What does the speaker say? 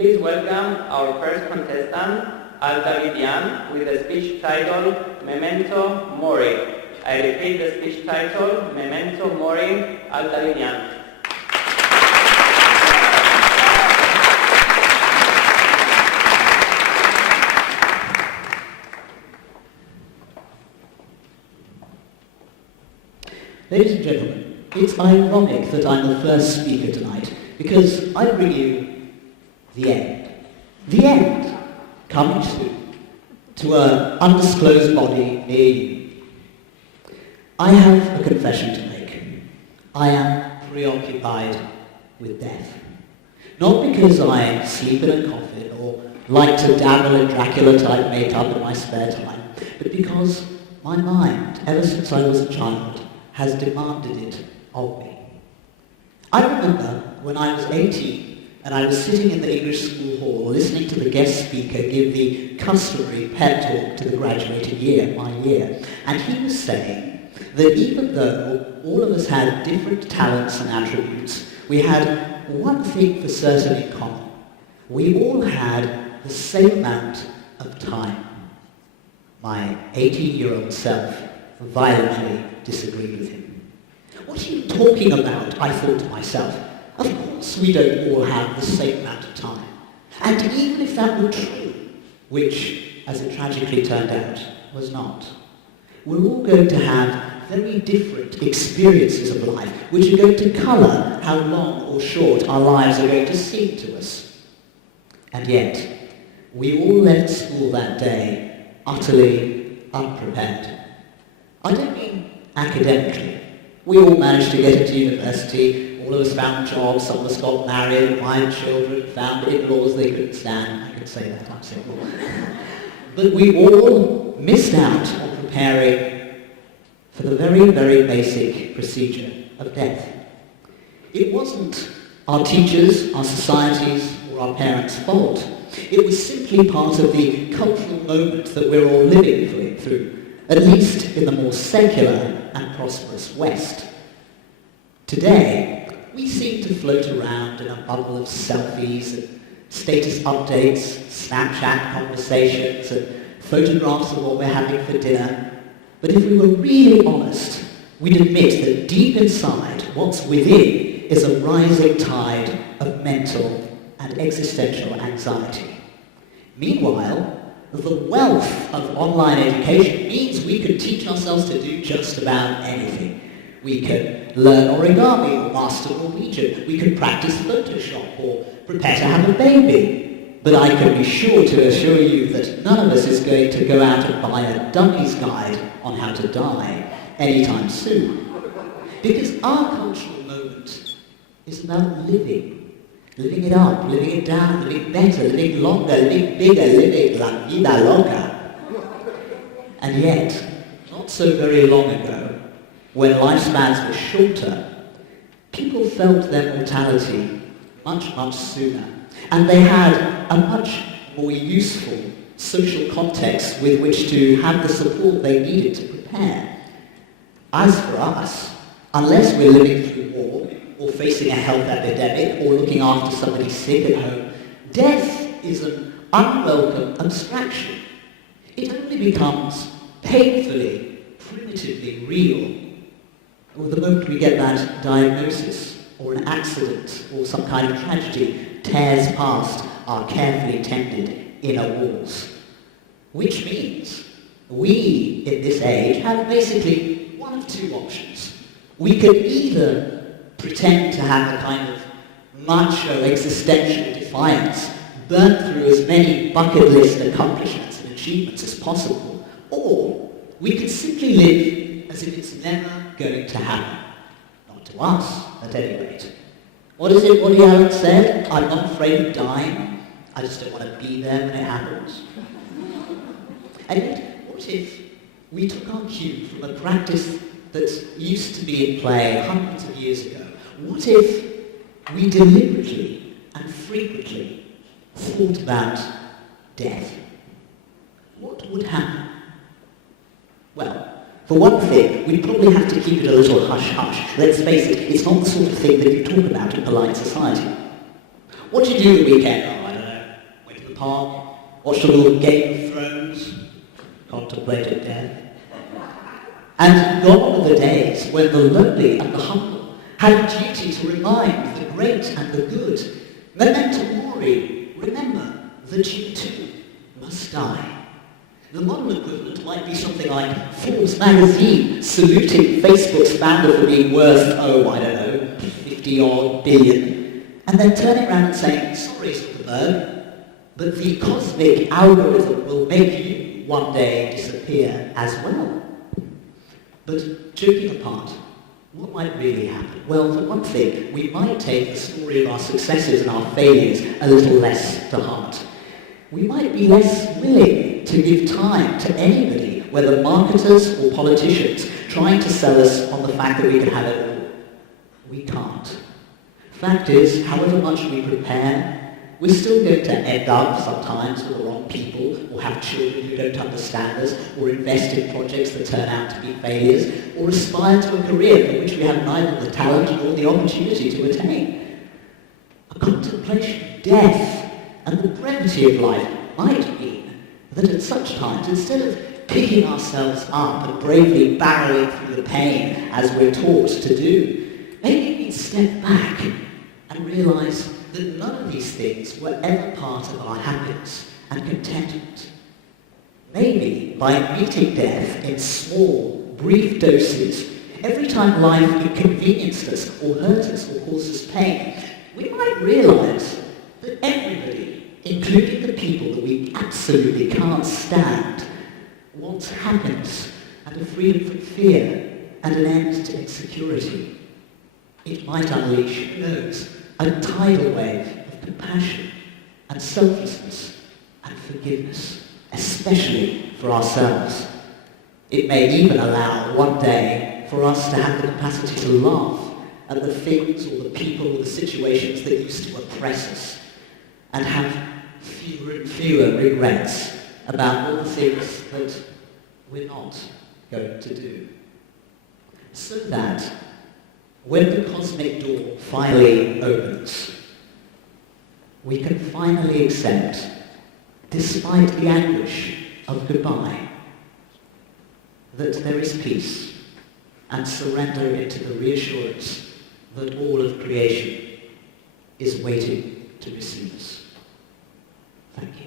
Please welcome our first contestant, Davidian, with the speech title Memento Mori. I repeat the speech title, Memento Mori, Davidian. Ladies and gentlemen, it's ironic that I'm the first speaker tonight, because I bring you the end. The end, coming soon, to an undisclosed body near you. I have a confession to make. I am preoccupied with death. Not because I sleep in a coffin or like to dabble in Dracula-type makeup in my spare time, but because my mind, ever since I was a child, has demanded it of me. I remember when I was 18 and I was sitting in the English school hall listening to the guest speaker give the customary pep talk to the graduating year, my year, and he was saying that even though all of us had different talents and attributes, we had one thing for certain in common. We all had the same amount of time. My 18-year-old self violently disagreed with him. What are you talking about? I thought to myself. Of course we don't all have the same amount of time. And even if that were true, which, as it tragically turned out, was not, we're all going to have very different experiences of life, which are going to colour how long or short our lives are going to seem to us. And yet, we all left school that day utterly unprepared. I don't mean academically. We all managed to get into university, all of us found jobs, some of us got married, acquired children, found in-laws they couldn't stand. I could say that, I'm single. But we all missed out on preparing for the very, very basic procedure of death. It wasn't our teachers, our societies, or our parents' fault. It was simply part of the cultural moment that we're all living through, at least in the more secular and prosperous West. Today, we seem to float around in a bubble of selfies and status updates, Snapchat conversations, and photographs of what we're having for dinner. But if we were really honest, we'd admit that deep inside, what's within is a rising tide of mental and existential anxiety. Meanwhile, the wealth of online education means we can teach ourselves to do just about anything. We can learn origami or master Norwegian. We can practice Photoshop or prepare to have a baby. But I can be sure to assure you that none of us is going to go out and buy a dummy's guide on how to die anytime soon. Because our cultural moment is about living. Living it up, living it down, living better, living longer, living bigger, living la vida loca. And yet, not so very long ago, when lifespans were shorter, people felt their mortality much, much sooner. And they had a much more useful social context with which to have the support they needed to prepare. As for us, unless we're living through war, or facing a health epidemic, or looking after somebody sick at home, death is an unwelcome abstraction. It only becomes painfully, primitively real the moment we get that diagnosis, or an accident, or some kind of tragedy tears past our carefully tended inner walls. Which means we, in this age, have basically one of two options. We can either pretend to have a kind of macho existential defiance, burn through as many bucket list accomplishments and achievements as possible, or we can simply live as if it's never going to happen. Not to us, at any rate. What is it Woody Allen said? I'm not afraid of dying, I just don't want to be there when it happens. And yet, what if we took our cue from a practice that used to be in play hundreds of years ago? What if we deliberately and frequently thought about death? What would happen? Well, for one thing, we'd probably have to keep it a little hush-hush. Let's face it, it's not the sort of thing that you talk about in polite society. What do you do the weekend? Oh, I don't know. park, watched a little Game of Thrones, contemplated death, and gone are the days when the lowly and the humble had a duty to remind the great and the good. Memento mori, remember that you too must die. The modern equivalent might be something like Forbes magazine saluting Facebook's founder for being worth, I don't know, 50-odd billion, and then turning around and saying, sorry, Zuckerberg, but the cosmic algorithm will make you one day disappear as well. But joking apart, what might really happen? Well, for one thing, we might take the story of our successes and our failures a little less to heart. We might be less willing to give time to anybody, whether marketers or politicians, trying to sell us on the fact that we can have it all. We can't. Fact is, however much we prepare, we're still going to end up sometimes with the wrong people, or have children who don't understand us, or invest in projects that turn out to be failures, or aspire to a career for which we have neither the talent nor the opportunity to attain. A contemplation of death and the brevity of life might mean that at such times, instead of picking ourselves up and bravely barreling through the pain as we're taught to do, maybe we step back and realise that none of these things were ever part of our happiness and contentment. Maybe by meeting death in small, brief doses, every time life inconvenienced us or hurt us or caused us pain, we might realise that everybody, including the people that we absolutely can't stand, wants happiness and a freedom from fear and an end to insecurity. It might unleash, who knows, a tidal wave of compassion and selflessness and forgiveness, especially for ourselves. It may even allow one day for us to have the capacity to laugh at the things or the people or the situations that used to oppress us, and have fewer and fewer regrets about all the things that we're not going to do. So that when the cosmic door finally opens, we can finally accept, despite the anguish of goodbye, that there is peace, and surrender into the reassurance that all of creation is waiting to receive us. Thank you.